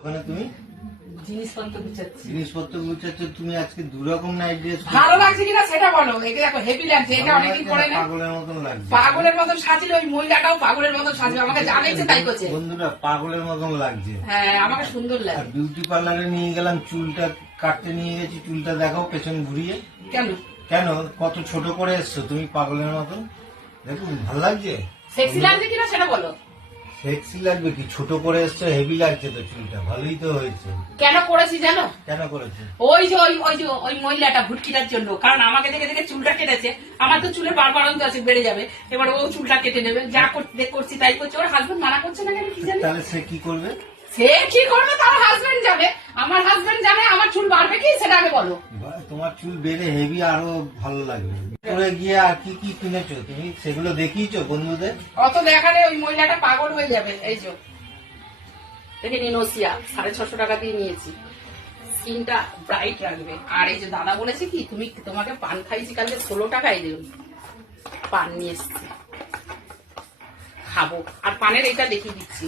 ওখানে তুমি জিনিসপত্র গুছাচ্ছ। তুমি আজকে দুরকম নাইট ড্রেস ভালো লাগছে কিনা সেটা বলো। এটা দেখো হেভি লাগছে, এটা অনেকদিন পরে না। পাগলের মতন লাগছে। পাগলের মতন সাজিল, ওই মহিলাটাও পাগলের মতন সাজিল, আমাকে যা দেখছে তাই করছে। বন্ধুরা পাগলের মতন লাগছে। হ্যাঁ আমাকে সুন্দর লাগে। বিউটি পার্লারে নিয়ে গেলাম, চুলটা কাটতে নিয়ে গেছি, চুলটা দেখাও পেছন ঘুরিয়ে। কেন কেন কত ছোট করে এসছো তুমি পাগলের মতন? দেখুন ভালো লাগছে, সেক্সি লাগছে কিনা সেটা বলো। সেক্সি লাগবে কি, ছোট করে এসছো, হেভি লাগছে তো চুলটা, ভালোই তো হয়েছে। কেন করেছি জানো? কেন করেছো? ওই মহিলাটা ভুটকিটার জন্য, কারণ আমাকে দেখে দেখে চুলটা কেটেছে। আমার তো চুলে বারবারন্ত আছে, বেড়ে যাবে, এবার ও চুলটা কেটে নেবে। যা করছি তাই করছে। ওর হাজবেন্ড মানা করছে না কেন কি জানি। তাহলে সে কি করবে? সে কি করবে, তার হাজবেন্ড যাবে। আমার হাজবেন্ড জানে আমার চুল বাড়বে কি সেটা আগে বলো। তোমার চুল বেড়ে হেভি আরো ভালো লাগবে। করে গিয়ে আর কি কি কিনেছো তুমি, সেগুলো দেখিয়েছো বন্ধুদের? অত দেখালে ওই মহিলাটা পাগল হয়ে যাবে। এই যে দেখে নিনোসিয়া 650 টাকা দিয়ে নিয়েছি, স্কিনটা ব্রাইট রাখবে। আর এই যে দাদা বলেছে কি, তোমাকে পান খাইছি কালকে 16 টাকায় দেব, পান নিয়ে এসছি, খাবো। আর পানের এটা দেখিয়ে দিচ্ছি,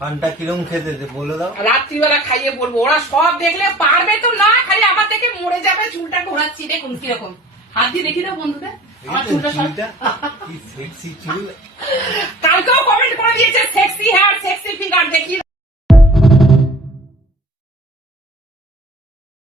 পানটা কিরম খেতে বলে দাও। রাত্রিবেলা খাইয়ে বলবো। ওরা সব দেখলে পারবে তো না, খালি আমার থেকে মরে যাবে। চুলটা ঘোরাচ্ছি, দেখুন কিরকম। হাত দিয়ে দেখি দাও বন্ধুদের আমার চুলটা। কি সেক্সি চুল। কালকেও কমেন্ট করে দিয়েছে সেক্সি হেয়ার সেক্সি ফিগার, দেখি